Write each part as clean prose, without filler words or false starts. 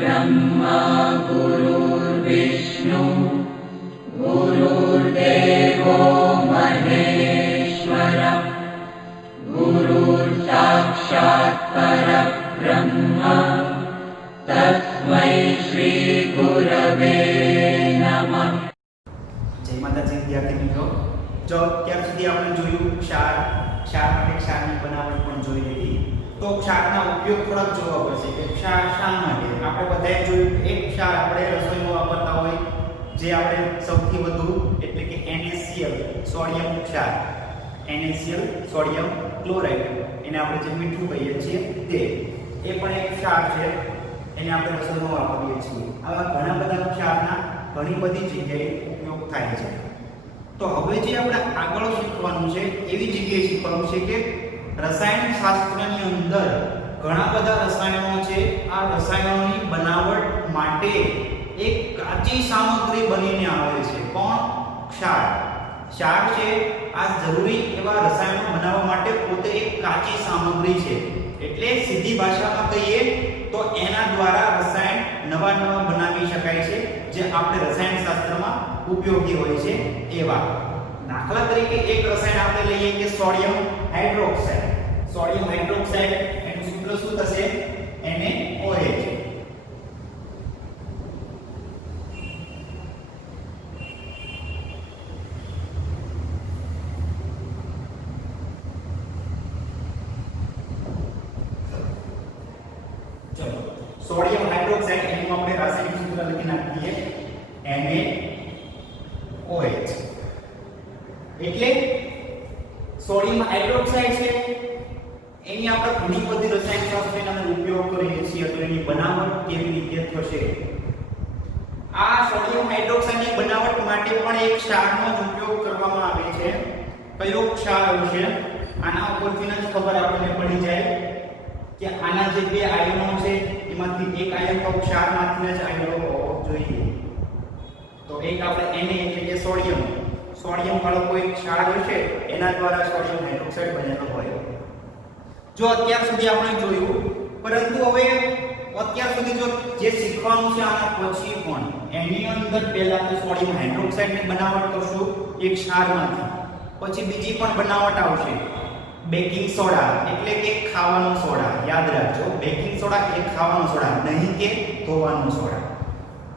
ब्रह्मा गुरुर्विष्णु गुरुर्देवो महेश्वरः गुरुर्साक्षात् परब्रह्म तस्मै श्री गुरवे नमः। जय माताजी विद्यार्थी मित्रों, जो અત્યાર સુધી આપણે જોયું ક્ષાર માટે ક્ષારની બનાવટ પણ જોઈ લીધી, તો ક્ષારના ઉપયોગ થોડાક જોવા પડશે કે ક્ષાર શા માટે. આપણે બધાએ જોયું એક ક્ષાર આપણે રસોઈમાં વાપરતા હોય જે આપણે સૌથી વધુ એટલે કે NaCl સોડિયમ ક્ષાર, NaCl સોડિયમ ક્લોરાઇડ, એને આપણે જે મીઠું કહીએ છીએ તે એ પણ એક ક્ષાર છે, એને આપણે રસોઈમાં વાપરીએ છીએ. આવા ઘણા બધા ક્ષારના ઘણી બધી જગ્યાએ ઉપયોગ થાય છે. તો હવે જે આપણે આગળ શીખવાનું છે એવી જગ્યાએ શીખવાનું છે કે રસાયણ શાસ્ત્રની અંદર ઘણા બધા રસાયણો છે. આ રસાયણોની બનાવટ માટે એક કાચી સામગ્રી બનીને આવે છે. કોણ? ક્ષાર. ક્ષાર છે આ જરૂરી એવા રસાયણો બનાવવા માટે પોતે એક કાચી સામગ્રી છે. એટલે સીધી ભાષામાં કહીએ તો એના દ્વારા રસાયણ નવા બનાવી શકાય છે, જે આપણે રસાયણ શાસ્ત્રમાં ઉપયોગી હોય છે એવા. દાખલા તરીકે એક રસાયણ આપણે લઈએ કે સોડિયમ હાઇડ્રોક્સાઇડ. સોડિયમ હાઇડ્રોક્સાઇડ એનું સૂત્ર શું થશે? NaOH. ચલો, સોડિયમ હાઇડ્રોક્સાઇડ એનું આપણે રાસાયણિક સૂત્ર લખી નાખીએ NaOH. એટલે સોડિયમ હાઇડ્રોક્સાઇડ છે એની આપણે ઘણી બધી રસાયણ શાસ્ત્રના અંદર ઉપયોગ કરીએ છીએ. તો એની બનાવટ કેવી રીતે થશે? આ સોડિયમ હાઇડ્રોક્સાઇડની બનાવટ માટે પણ એક ક્ષારનો જ ઉપયોગ કરવામાં આવે છે. કયો ક્ષાર હશે? આના ઉપરથી જ ખબર આપણને પડી જાય કે આના જે બે આયનો છે એમાંથી એક આયન તો ક્ષારમાંથી જ આવેલો હોવો જોઈએ. તો એક આપણે Na એટલે કે સોડિયમ વાળો કોઈ ક્ષાર હશે એના દ્વારા સોડિયમ હાઇડ્રોક્સાઇડ બનેલો હોય. જો અત્યાર સુધી આપણે જોયું, પરંતુ હવે અત્યાર સુધી જો જે શીખવાનું છે આના પછી પણ એની અંદર પહેલા તો સોડિયમ હાઇડ્રોક્સાઇડની બનાવટ કરશું એક ક્ષારમાંથી, પછી બીજી પણ બનાવટ આવશે બેકિંગ સોડા એટલે કે ખાવાનો સોડા. યાદ રાખજો, બેકિંગ સોડા એ ખાવાનો સોડા, નહીં કે ધોવાનો સોડા.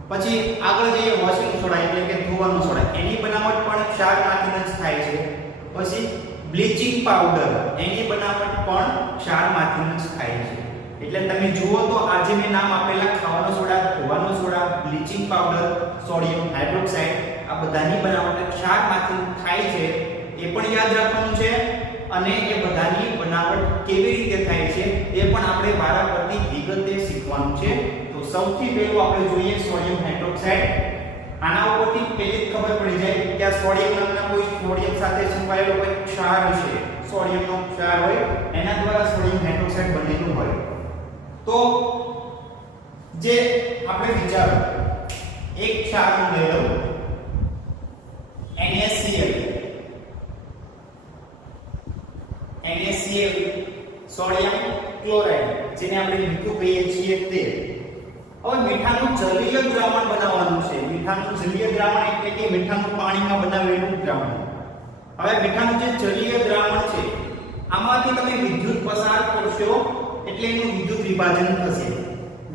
પછી આગળ જઈએ વોશિંગ સોડા એટલે કે ધોવાનો સોડા, એની બનાવટ પણ ક્ષારમાંથી જ થાય છે. પછી બ્લીચિંગ પાવડર, એની બનાવટ પણ ક્ષારમાંથી જ થાય છે. એટલે તમે જુઓ તો આજે મેં નામ આપેલા ખાવાનો સોડા, ધોવાનો soda, bleaching powder, sodium hydroxide, આ બધાની બનાવટ ક્ષારમાંથી થાય છે એ પણ યાદ રાખવાનું છે. અને એ બધાની બનાવટ કેવી રીતે થાય છે એ પણ આપણે વારાફરતી વિગતે શીખવાનું છે. તો સૌથી પહેલું આપણે જોઈએ સોડિયમ હાઇડ્રોક્સાઇડ. આના ઉપરથી પહેલી જ ખબર પડી જાય કે આ સોડિયમ નામના કોઈ સોડિયમ સાથે સંકળાયેલો કોઈ ક્ષાર છે, સોડિયમનો ક્ષાર હોય એના દ્વારા સોડિયમ હાઇડ્રોક્સાઇડ બનેલું હોય. તો જે આપણે વિચારો એક ક્ષારનું લઈ લો NaCl સોડિયમ ક્લોરાઇડ, જેને આપણે મીઠું કહીએ છીએ તે. હવે મીઠાનું જલીય દ્રાવણ બનાવવાનું છે. મીઠાનું જલીય દ્રાવણ એટલે કે મીઠાનું પાણીમાં બનાવેલું દ્રાવણ. હવે મીઠાનું જે જલીય દ્રાવણ છે આમાંથી તમે વિદ્યુત પસાર કરશો એટલે એનું વિદ્યુત વિભાજન થશે.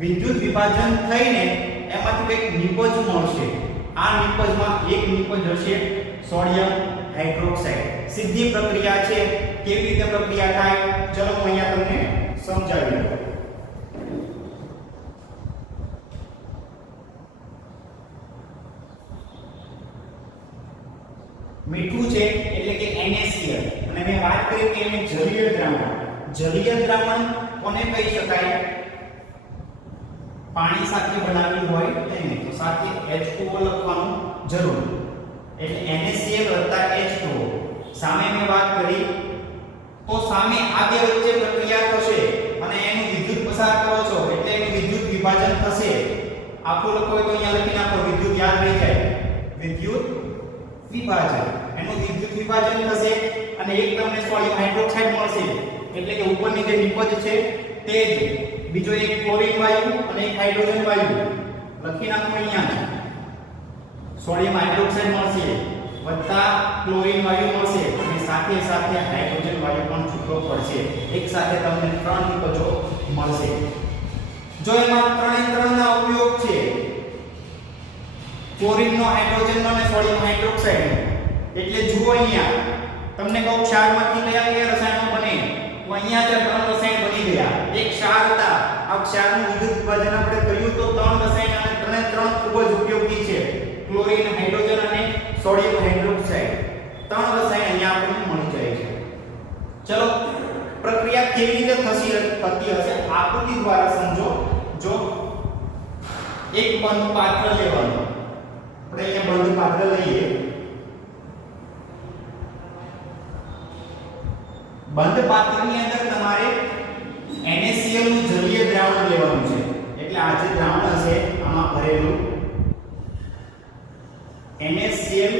વિદ્યુત વિભાજન થઈને એમાંથી કંઈક નિપજ મળશે. આ નિપજમાં એક નિપજ હશે સોડિયમ હાઇડ્રોક્સાઇડ. સીધી પ્રક્રિયા છે. કેવી રીતે પ્રક્રિયા થાય ચલો હું અહીંયા તમને સમજાવી દઉં. મીઠું છે એટલે કે NaCl, અને મેં વાત કરી કે એને જલીય દ્રાવણ. જલીય દ્રાવણ કોને કહી શકાય? પાણી સાથે બનાવેલું હોય તેને. તો સાથે H2O લખવાનું જરૂર. એટલે NaCl H2O. સામે મેં વાત કરી તો સામે આ બે વચ્ચે પ્રક્રિયા થશે અને એનું વિદ્યુત પસાર કરો છો એટલે એનું વિદ્યુત વિભાજન થશે. આખું લખો તો અહીંયા લખી નાખો, વિદ્યુત યાદ રહી જાય. વિદ્યુત વિભાજન, એનું વિદ્યુત વિભાજન થશે અને એક તમને સોડિયમ હાઇડ્રોક્સાઇડ મળશે. એટલે કે ઉપરની જે નિપજ છે તે જ બીજો એક ક્લોરીન વાયુ અને એક હાઇડ્રોજન વાયુ લખી નાખો અહીંયા. સોડિયમ હાઇડ્રોક્સાઇડ મળશે વત્તા ક્લોરીન વાયુ મળશે અને સાથે સાથે હાઇડ્રોજન વાયુ પણ છૂટો પડશે. એક સાથે તમને 3 નિપજો મળશે. જો એમાં ત્રણના ઉપયોગ છે, ક્લોરીનનો, હાઇડ્રોજનનો અને સોડિયમ હાઇડ્રોક્સાઇડ, એટલે જુઓ અહીંયા તમને કહું ક્ષારમાંથી કયા કયા રસાયણો બને, તો અહીંયા જે 3 રસાયણ બની ગયા. એક ક્ષાર હતા, આ ક્ષારનું વિદ્યુત વિભાજન આપણે કર્યું તો 3 રસાયણ અને 3 ખૂબ જ ઉપયોગી છે. ક્લોરીન, હાઇડ્રોજન અને સોડિયમ હાઇડ્રોક્સાઇડ 3 રસાયણ અહીંયા આપણને મળી જાય છે. ચલો પ્રક્રિયા કેવી રીતે થતી હશે આકૃતિ દ્વારા સમજો. જો એક બંધ પાત્ર લેવાનું, આપણે અહીંયા બંધ પાત્ર લઈએ. બંધ પાત્રની અંદર તમારે NaCl નું જલીય દ્રાવણ લેવાનું છે. એટલે આ જે દ્રાવણ હશે આમાં ભરેલું NaCl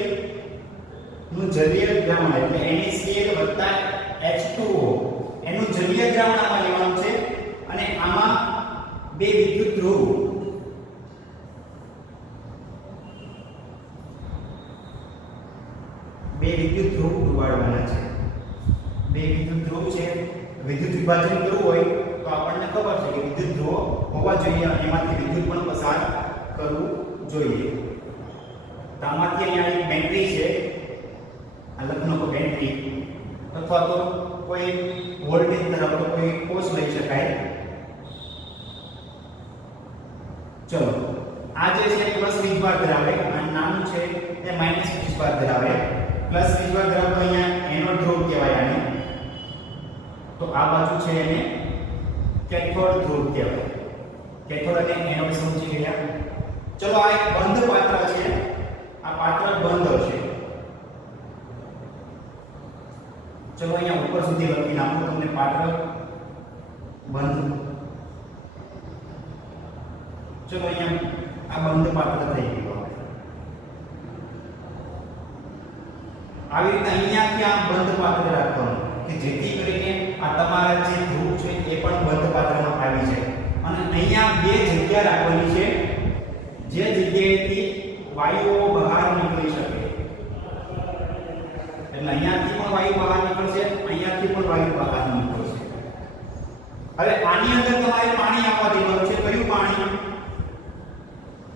નું જલીય દ્રાવણ એટલે NaCl H2O એનું જલીય દ્રાવણ આમાં લેવાનું છે અને આમાં બે વિદ્યુત ધ્રુવ ડુબાડવાના છે. બે વિદ્યુત ધ્રુવ છે. વિદ્યુત વિભાજન કરવું હોય તો આપણને ખબર છે કે વિદ્યુત ધ્રુવ હોવા જોઈએ અને એમાંથી વિદ્યુત પણ પસાર કરવું જોઈએ. તો આમાંથી અહીંયા એક બેટરી છે, આ લખનો બેટરી અથવા તો કોઈ વોલ્ટેજ ધરાવતો કોઈ કોષ લઈ શકાય. ચલો આ જે છે પ્લસ વીજભાર ધરાવે, આ નાનું છે એ માઈનસ વીજભાર ધરાવે. પ્લસ વીજભાર ધરાવતો અહીંયા એનોડ ધ્રુવ કહેવાય આને, તો આ બાજુ છે એને કેથોડ ધ્રુવ કહેવાય. કેથોડ અને એનોડ સમજી ગયા. ચલો આ એક બંધ પાત્ર છે, આ પાત્ર બંધ છે. ચલો અહીંયા ઉપર સુધી લખી નાખો તમને પાત્ર બંધ. ચલો અહીંયા આ બંધ પાત્ર થઈ ગયું. આવી રીતે અહીંયાથી આ બંધ પાત્ર રાખવાનું કે જેથી કરીને આ તમારા જે ધ્રુવ છે એ પણ બંધ પાત્રમાં આવી જાય. અને અહીંયા બે જગ્યા રાખવાની છે જે જગ્યાએથી વાયુઓ બહાર નીકળી શકે. એટલે અહીંયાથી પણ વાયુ બહાર નીકળશે, અહીંયાથી પણ વાયુ બહાર નીકળશે. હવે આની અંદર તમારે પાણી આપવા દેવાનું છે. કયું પાણી?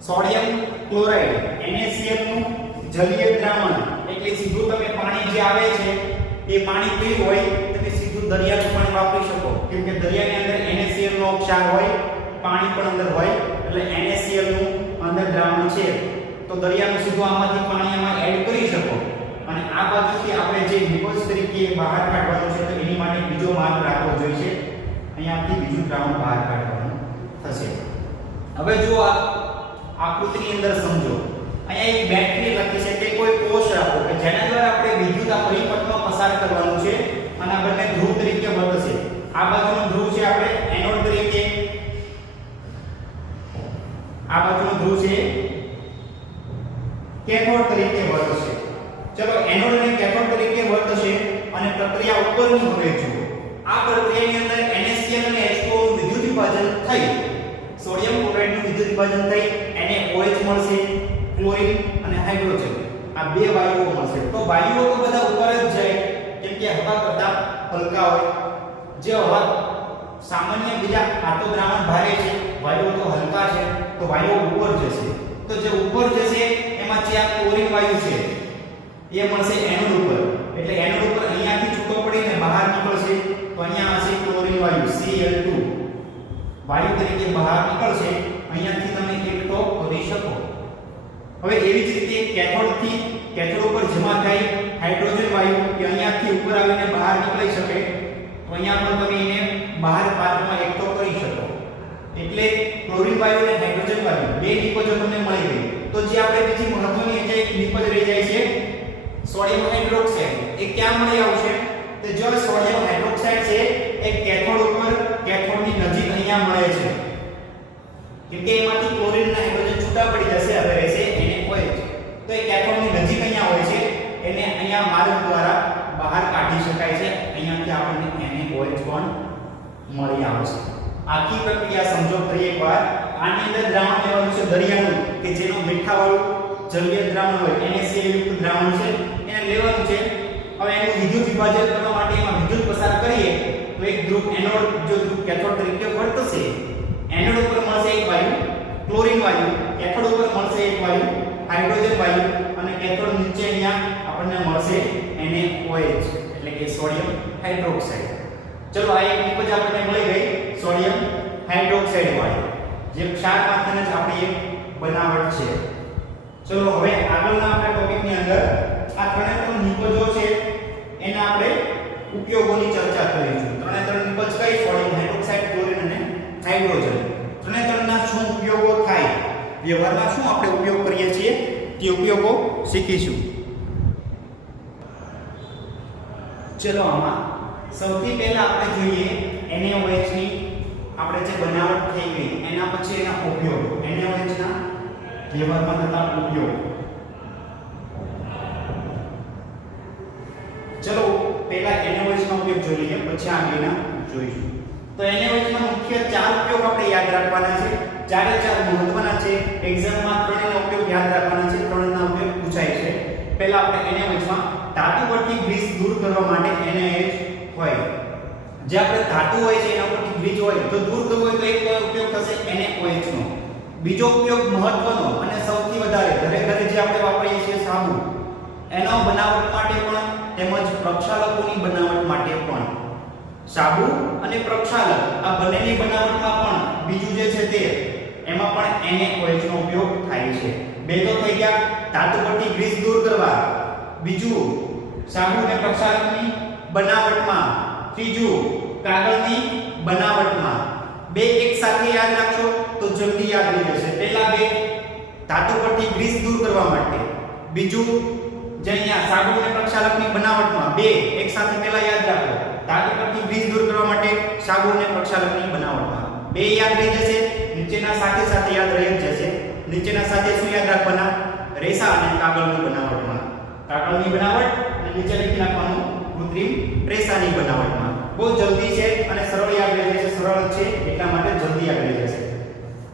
સોડિયમ ક્લોરાઇડ NaCl નું જલીય દ્રાવણ. એટલે સીધું તમે પાણી જે આવે છે એ પાણી કયું હોય? તમે સીધું દરિયાનું પાણી વાપરી શકો, કેમ કે દરિયાની અંદર NaCl નો ક્ષાર હોય, પાણી પણ અંદર હોય, એટલે NaCl નું અંદર દ્રાવણ છે તો દરિયાનું સીધું આમાંથી પાણી આમાં એડ કરી શકો. અને આ બાજુથી આપણે જે નિકોઝ તરીકે બહાર કાઢવાનું છે તો એની માટે બીજો માર્ગ રાખવો જોઈએ. અહીંયાથી બીજું દ્રાવણ બહાર કાઢવાનું થશે. હવે જો આ આકૃતિની અંદર સમજો, અહીંયા એક બેટરી લખી છે કે કોઈ કોષ રાખો કે જેના દ્વારા આપણે વિદ્યુત આ પરિપથમાં પસાર કરવાનું છે અને આ બંને ધ્રુવ તરીકે વર્તશે. આ બાજુનો ધ્રુવ છે આપણે એનોડ તરીકે, આ બાજુનો ધ્રુવ છે કેથોડ તરીકે વર્તશે. ચલો એનોડ અને કેથોડ તરીકે વર્તશે અને પ્રક્રિયા ઉપરની હવે જુઓ. આ પ્રક્રિયાની અંદર NaCl અને H2O નું વિદ્યુત વિભાજન થઈ, સોડિયમ ક્લોરાઇડ નું વિદ્યુત વિભાજન થઈ NaOH મળશે, ક્લોરીન અને હાઇડ્રોજન આ બે વાયુઓ મળશે. તો વાયુઓ તો બધા ઉપર જ જાય કેમ કે હવા કરતા હલકા હોય. જે હવા સામાન્ય બીજા આ તો દ્રાવણ ભારે છે, વાયુઓ તો હલકા છે, તો વાયુઓ ઉપર જશે. તો જે ઉપર જશે એમાં જે આ ક્લોરીન વાયુ છે એ મળશે એનોડ ઉપર. એટલે એનોડ ઉપર અહીંયાથી છૂટો પડીને બહાર નીકળશે તો અહીંયા હશે ક્લોરીન વાયુ Cl2 વાયુ તરીકે બહાર નીકળશે. અહીંયાથી તમે એકઠો કરી શકો. હવે એવી જ રીતે કેથોડ ઉપર જમા થાય હાઇડ્રોજન વાયુ કે અહીંયાથી ઉપર આવીને બહાર નીકળી શકે તો અહીંયા પણ તમે એને બહાર પાત્રમાં એકઠો કરી શકો. એટલે ક્લોરીન વાયુ અને હાઇડ્રોજન વાયુ બે નિપજો તમને મળી ગઈ. તો જે આપણે બીજી મહત્વની જે એક નિપજ રહી જાય છે સોડિયમ હાઇડ્રોક્સાઇડ, એ ક્યાં મળી આવશે? તો જો સોડિયમ હાઇડ્રોક્સાઇડ છે એ કેથોડ ઉપર, કેથોડની નજીક અહીંયા મળે છે. કેમ કે એમાંથી ક્લોરીન અને હાઇડ્રોજન છૂટા પડી જશે, હવે રહેશે NaOH. તો એ કેથોડની નજીક અહીંયા હોય છે, એને અહીંયા માર્ગ દ્વારા બહાર કાઢી શકાય છે. અહીંયાથી આપણને NaOH પણ મળી આવશે. આખી પ્રક્રિયા સમજો ફરી એકવાર. આની અંદર દ્રાવણ લેવાનું છે દરિયાનું કે જેનો મીઠાવાળું જલીય દ્રાવણ હોય NaCl યુક્ત દ્રાવણ છે એને લેવાનું છે. હવે એનું વિદ્યુત વિભાજન કરવા માટે એમાં વિદ્યુત પસાર કરીએ તો એક ધ્રુવ એનોડ બીજો ધ્રુવ કેથોડ તરીકે વર્તશે. એનોડ ઉપર મળશે એક વાયુ ક્લોરીન વાયુ, કેથોડ ઉપર મળશે એક વાયુ હાઇડ્રોજન વાયુ અને કેથોડ નીચે અહીંયા આપણને મળશે NaOH એટલે કે સોડિયમ હાઇડ્રોક્સાઇડ. ચલો આ એક નિપજ આપણને મળી ગઈ સોડિયમ હાઇડ્રોક્સાઇડ વાળી જે ક્ષારમાંથી જ આપણી એક બનાવટ છે. ચલો હવે આગળના આપણા ટોપિકની અંદર આ ત્રણે નિપજો છે એના આપણે ઉપયોગોની ચર્ચા કરીશું. ત્રણે નિપજ કઈ? સોડિયમ હાઇડ્રોક્સાઇડ, ક્લોરીન અને હાઇડ્રોજન. ત્રણેના શું ઉપયોગો થાય, વ્યવહારમાં શું આપણે ઉપયોગ કરીએ છીએ તે ઉપયોગો શીખીશું. ચલો આમાં સૌથી પહેલા આપણે જોઈએ NaOH ની આપણે જે બનાવટ થઈ ગઈ એના પછી એના ઉપયોગ, NaOH ના વ્યવહારમાં થતા ઉપયોગ. ચલો પહેલા NaOH નો ઉપયોગ જોઈ લઈએ પછી આગળના જોઈશું. તો NaOH ના મુખ્ય ચાર ઉપયોગ આપણે યાદ રાખવાના છે. ચારે ચાર મહત્વના છે. એક્ઝામમાં ત્રણેયનો ઉપયોગ યાદ રાખવાના છે. ત્રણેયનો ઉપયોગ પૂછાય છે. પહેલા આપણે NaOH માં ધાતુ પરથી ગ્રીસ દૂર કરવા માટે NaOH હોય. જે આપણે ધાતુ હોય છે એના પરથી ગ્રીસ હોય તો દૂર કરવો હોય તો એક ઉપયોગ થશે NaOH નો. બીજો ઉપયોગ મહત્વનો અને સૌથી વધારે ઘરે ઘરે જે આપણે વાપરીએ છીએ સાબુ, એનો બનાવટ માટે પણ તેમજ પ્રક્ષાલકોની બનાવટ માટે પણ. સાબુ અને પ્રક્ષાલક આ બંનેની બનાવટમાં પણ બીજું જે છે તે એમાં પણ NaOH નો ઉપયોગ થાય છે. બે તો થઈ ગયા ધાતુ પરથી ગ્રીસ દૂર કરવા, બીજું સાબુ અને પ્રક્ષાલકની બનાવટમાં, ત્રીજું કાગળની બનાવટમાં. બે એક સાથે યાદ રાખશો તો જલ્દી યાદ રહી જશે. પહેલા બે ધાતુ પરથી ગ્રીસ દૂર કરવા માટે, બીજું જે અહીંયા સાબુ અને પ્રક્ષાલકની બનાવટમાં. બે એક સાથે પહેલા યાદ રાખો. ધાતુ પરથી ગ્રીસ દૂર કરવા માટે સાબુ અને પ્રક્ષાલકની બનાવટમાં. બે યાદ રહી જશે. નીચેના સાથે સાથે યાદ રહી જશે. નીચેના સાથે શું યાદ રાખવાના? રેસા અને કાગળની બનાવટમાં. કાગળની બનાવટ અને નીચે લખી નાખવાનું કૃત્રિમ રેસાની બનાવટમાં. બહુ જલ્દી છે અને સરળ યાદ રહી જશે. સરળ છે એટલા માટે જલ્દી યાદ રહી જશે.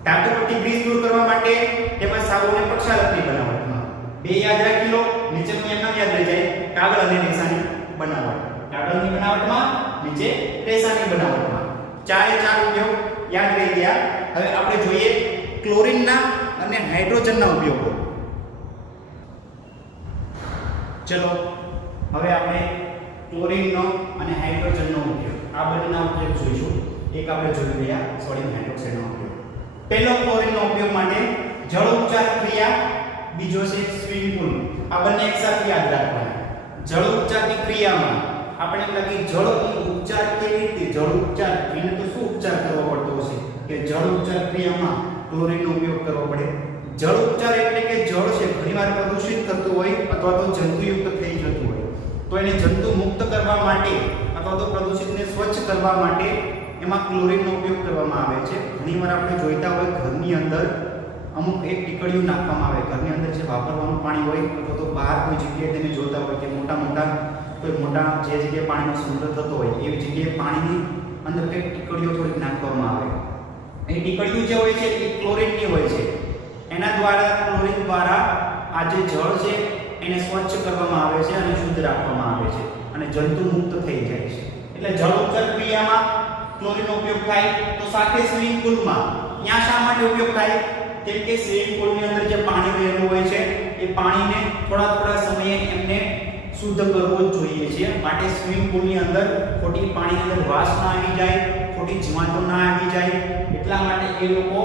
ધાતુ પરથી ગ્રીસ દૂર કરવા માટે તેમાં સાબુ અને પ્રક્ષાલકની બનાવટમાં. બે યાદ રાખી લો. નીચેનું એમ યાદ રહી જાય કાગળ અને રેસાની બનાવટ. કાગળની બનાવટમાં, નીચે રેસાની બનાવટમાં. ચારે ચાર ઉપયોગ યાદ રહી ગયા. હવે આપણે જોઈએ ક્લોરીનના અને હાઇડ્રોજનના ઉપયોગો. ચલો હવે આપણે ક્લોરીનનો અને હાઇડ્રોજનનો ઉપયોગ આ બંનેના ઉપયોગ જોઈશું. એક આપણે જોઈ ગયા સોડિયમ હાઇડ્રોક્સાઇડનો ઉપયોગ. પહેલો ક્લોરીનનો ઉપયોગ માટે જળ ઉપચાર ક્રિયા, બીજો છે સ્વિમિંગ પૂલ. આ બંને એકસાથે યાદ રાખવાના. જળ ઉપચારની ક્રિયામાં આપણે એમ લાગી જળ ઉપચાર કેવી રીતે? જળ ઉપચાર એને તો શું ઉપચાર કરવો પડતો હશે કે જળ ઉપચાર ક્રિયામાં ક્લોરીનનો ઉપયોગ કરવો પડે. જળ ઉપચાર એટલે કે જળ છે ઘણીવાર પ્રદૂષિત થતું હોય અથવા તો જંતુયુક્ત થઈ જતું હોય તો એને જંતુ મુક્ત કરવા માટે અથવા તો પ્રદૂષિતને સ્વચ્છ કરવા માટે એમાં ક્લોરીનનો ઉપયોગ કરવામાં આવે છે. ઘણીવાર આપણે જોઈતા હોય ઘરની અંદર અમુક એક ટીકડીઓ નાખવામાં આવે. ઘરની અંદર જે વાપરવાનું પાણી હોય અથવા તો બહાર કોઈ જગ્યાએ તમે જોતા હોય કે કોઈ મોટા જે જગ્યાએ પાણીનો સંગ્રહ થતો હોય એવી જગ્યાએ પાણીની અંદર કંઈક ટીકડીઓ થોડીક નાખવામાં આવે. એ ટીકડીઓ જે હોય છે એ ક્લોરીનની હોય છે. એના દ્વારા ક્લોરીન દ્વારા આ જે જળ છે એને સ્વચ્છ કરવામાં આવે છે અને શુદ્ધ રાખવામાં આવે છે અને જંતુ મુક્ત થઈ જાય છે. એટલે જળ ઉપચાર ક્રિયામાં ક્લોરીનનો ઉપયોગ થાય. તો સાથે સ્વિમિંગ પૂલમાં ત્યાં શા માટે ઉપયોગ થાય? કેમ કે સ્વિમિંગ પૂલની અંદર જે પાણી વહેલું હોય છે એ પાણીને થોડા સમયે એમને શુદ્ધ કરવું જ જોઈએ છે. માટે સ્વિમિંગ પૂલની અંદર ખોટી પાણીની અંદર વાસ ના આવી જાય, ખોટી જીવાતો ના આવી જાય એટલા માટે એ લોકો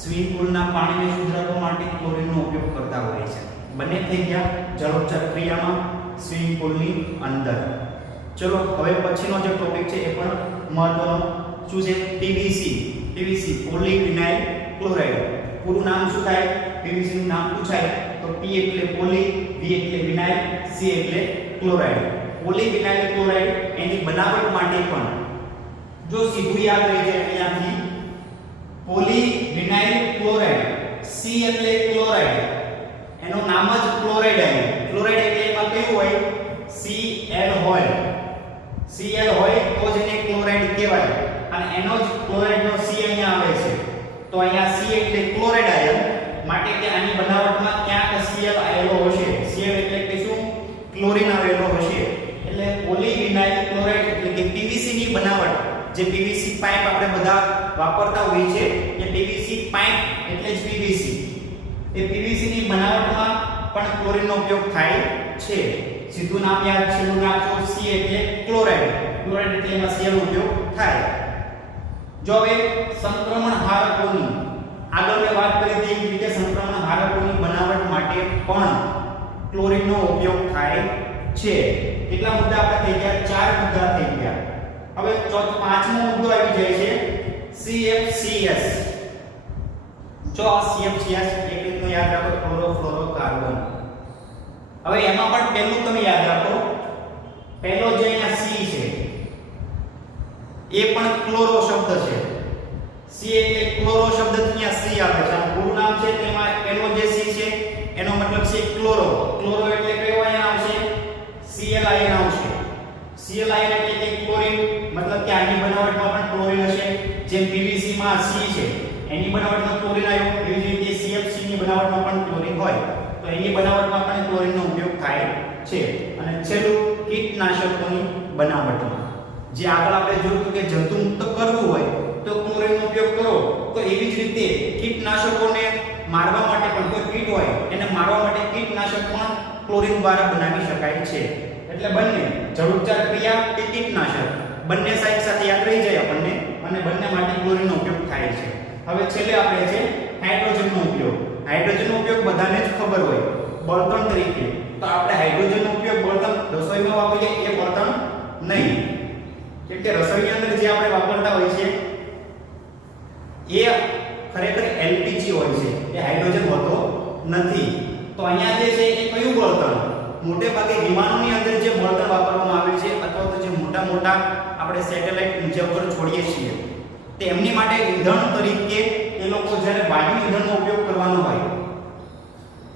સ્વિમિંગ પૂલના પાણીને શુદ્ધ રાખવા માટે ક્લોરીનનો ઉપયોગ કરતા હોય છે. બંને થઈ ગયા જળ ઉપચાર ક્રિયામાં, સ્વિમિંગ પૂલની અંદર. ચલો હવે પછીનો જે ટોપિક છે એ પણ મહત્વનો શું છે? PVC polyvinyl chloride. પૂરું નામ શું થાય? PVC નું નામ પૂછાય તો P એટલે પોલી, V એટલે વિનાઇલ, C એટલે ક્લોરાઇડ. પોલીવિનાઇલ ક્લોરાઇડ એની બનાવટ માટે પણ જો સીધું યાદ રહી જાય અહીંયાથી પોલીવિનાઇલ ક્લોરાઇડ, C એટલે ક્લોરાઇડ, એનું નામ જ ક્લોરાઇડ આવ્યું. ક્લોરાઇડ એટલે એમાં કેવું હોય? Cl હોય. Cl હોય તો જ એને ક્લોરાઇડ કહેવાય. અને એનો જ ક્લોરાઇડનો C અહીંયા આવે છે. તો અહીંયા C એટલે ક્લોરાઇડ આયન, માટે કે આની બનાવટમાં ક્યાંક Cl આવેલો હશે. Cl એટલે કે શું? ક્લોરીન આવેલો હશે. એટલે પોલીવિનાઇલ ક્લોરાઇડ એટલે કે PVC ની બનાવટ, જે PVC પાઇપ આપણે બધા વાપરતા હોઈએ છે, એ PVC પાઇપ એટલે જ PVC. એ PVC ની બનાવટમાં પણ ક્લોરીનનો ઉપયોગ થાય છે. સીધું નામ યાદ છે, નું નામ C એટલે ક્લોરાઇડ. ક્લોરાઇડ એટલે એમાં Cl નો ઉપયોગ થાય. જો હવે સંક્રમણ હારકોની આગળ મેં વાત કરી હતી એ રીતે સંક્રમણ હારકોની બનાવટ માટે પણ ક્લોરીનનો ઉપયોગ થાય છે. કેટલા મુદ્દા આપણે થઈ ગયા? 4 મુદ્દા થઈ ગયા. હવે પાંચમો મુદ્દો આવી જાય છે CFCS. જો આ CFCS એક રીતનું યાદ રાખો, ક્લોરોફ્લોરોકાર્બન. હવે એમાં પણ પહેલું તમે યાદ રાખો, પહેલો જે અહીંયા C છે એ પણ ક્લોરો શબ્દ છે. C એટલે ક્લોરો શબ્દથી અહીંયા C આવે છે. આ પૂરું નામ છે તેમાં પહેલો જે C છે એનો મતલબ છે ક્લોરો. ક્લોરો એટલે કયો આયન આવશે? Cl આયન આવશે. Cl આયન એટલે કે ક્લોરીન, મતલબ કે આની બનાવટમાં પણ ક્લોરીન હશે. જેમ PVC માં C છે એની બનાવટમાં ક્લોરીન આવ્યો, એવી જ રીતે CFC ની બનાવટમાં પણ ક્લોરીન હોય તો એની બનાવટમાં પણ ક્લોરીનનો ઉપયોગ થાય છે. અને છેલ્લું કીટનાશકોની બનાવટમાં, જે આગળ આપણે જોયું કે જંતુ મુક્ત કરવું હોય તો ક્લોરીનનો ઉપયોગ કરો, તો એવી જ રીતે કીટનાશકોને મારવા માટે પણ કોઈ કીટ હોય એને મારવા માટે કીટનાશક પણ ક્લોરીન દ્વારા બનાવી શકાય છે. એટલે બંને જળઉપચાર ક્રિયા કે કીટનાશક બંને સાઈડ સાથે યાદ રહી જાય આપણને, અને બંને માટે ક્લોરીનનો ઉપયોગ થાય છે. હવે છેલ્લે આપણે છે હાઇડ્રોજનનો ઉપયોગ. હાઇડ્રોજનનો ઉપયોગ બધાને જ ખબર હોય બળતણ તરીકે. તો આપણે હાઇડ્રોજનનો ઉપયોગ બળતણ રસોઈમાં વાપરીએ એ બળતણ નહીં, કેમ કે રસોઈની અંદર જે આપણે વાપરતા હોય છે એ ખરેખર LPG હોય છે, એ હાઇડ્રોજન હોતો નથી. તો અહીંયા જે છે એ કયું બળતણ? મોટે ભાગે વિમાનોની અંદર જે બળતણ વાપરવામાં આવે છે અથવા તો જે મોટા મોટા આપણે સેટેલાઇટ ઊંચા પર છોડીએ છીએ તેમની માટે ઈંધણ તરીકે એ લોકો જ્યારે વાયુ ઈંધણનો ઉપયોગ કરવાનો હોય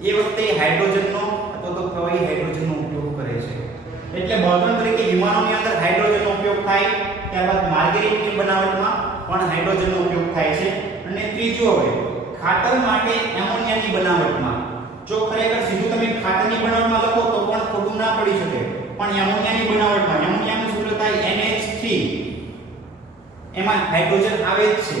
એ વખતે હાઇડ્રોજનનો અથવા તો પ્રવાહી હાઇડ્રોજનનો ઉપયોગ કરે છે. એટલે બળતણ તરીકે વિમાનોની અંદર હાઇડ્રોજનનો ઉપયોગ થાય. ત્યારબાદ માર્ગેરીનની બનાવટમાં પણ હાઇડ્રોજનનો ઉપયોગ થાય છે. અને ત્રીજું હવે ખાતર માટે એમોનિયાની બનાવટમાં. જો ખરેખર સીધું તમે ખાતરની બનાવટમાં લખો તો પણ ખોટું ના પડી શકે, પણ એમોનિયાની બનાવટમાં એમોનિયાનું સૂત્ર થાય NH3, એમાં હાઇડ્રોજન આવે જ છે,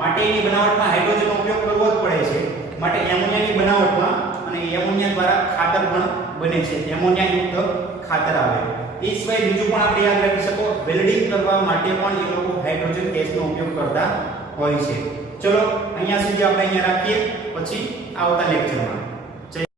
માટે એની બનાવટમાં હાઇડ્રોજનનો ઉપયોગ કરવો જ પડે છે. માટે એમોનિયાની બનાવટમાં અને એમોનિયા દ્વારા ખાતર પણ બને છે, એમોનિયા યુક્ત ખાતર આવે. એ સિવાય બીજું પણ આપણે યાદ રાખી શકો, વેલ્ડિંગ કરવા માટે પણ એ લોકો હાઇડ્રોજન ગેસનો ઉપયોગ કરતા હોય છે. ચલો અહીંયા સુધી આપણે અહીંયા રાખીએ, પછી આવતા લેક્ચરમાં